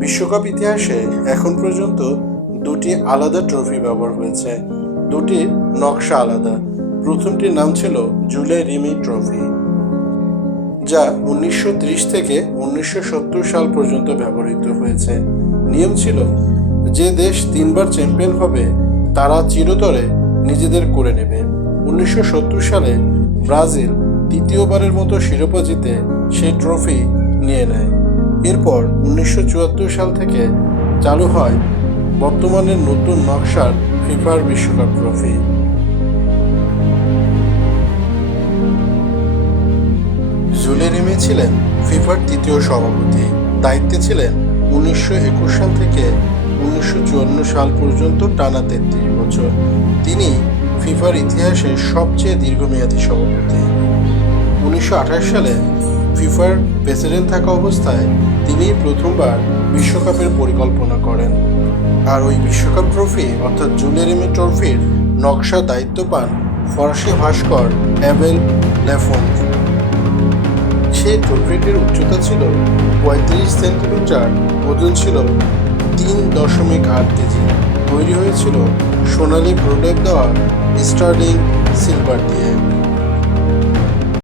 বিশ্বকাপ ইতিহাসে এখন পর্যন্ত দুটি আলাদা ট্রফি ব্যবহার হয়েছে। দুটির নকশা আলাদা। প্রথমটির নাম ছিল জুলে রিমি ট্রফি, যা 1930 থেকে 1970 সাল পর্যন্ত ব্যবহৃত হয়েছে। নিয়ম ছিল, যে দেশ 3বার চ্যাম্পিয়ন হবে তারা চিরতরে নিজেদের করে নেবে। 1970 সালে ব্রাজিল তৃতীয়বারের মতো শিরোপা জিতে সেই ট্রফি নিয়ে নেয়। এরপর 1974 সাল থেকে চালু হয় বর্তমানের নতুন নকশার ফিফার বিশ্বকাপ ট্রফি। জুলে রিমি ছিলেন ফিফার তৃতীয় সভাপতি। দায়িত্বে ছিলেন 1921 সাল থেকে 1954 সাল পর্যন্ত টানা 33 বছর। তিনি ফিফার ইতিহাসে সবচেয়ে দীর্ঘমেয়াদী সভাপতি। 1928 সালে ফিফার প্রেসিডেন্ট থাকা অবস্থায় তিনি প্রথমবার বিশ্বকাপের পরিকল্পনা করেন। আর ওই বিশ্বকাপ ট্রফি অর্থাৎ জুলে রিমি ট্রফির নকশা দায়িত্ব পান ফরাসি ভাস্কর অ্যাবেল ল্যাফন্ট। সেই ট্রফিটির উচ্চতা ছিল 35 সেন্টিমিটার, ওজন ছিল 3.8 কেজি। তৈরি হয়েছিল সোনালি প্রলেপ দেওয়া স্টার্লিং সিলভার দিয়ে।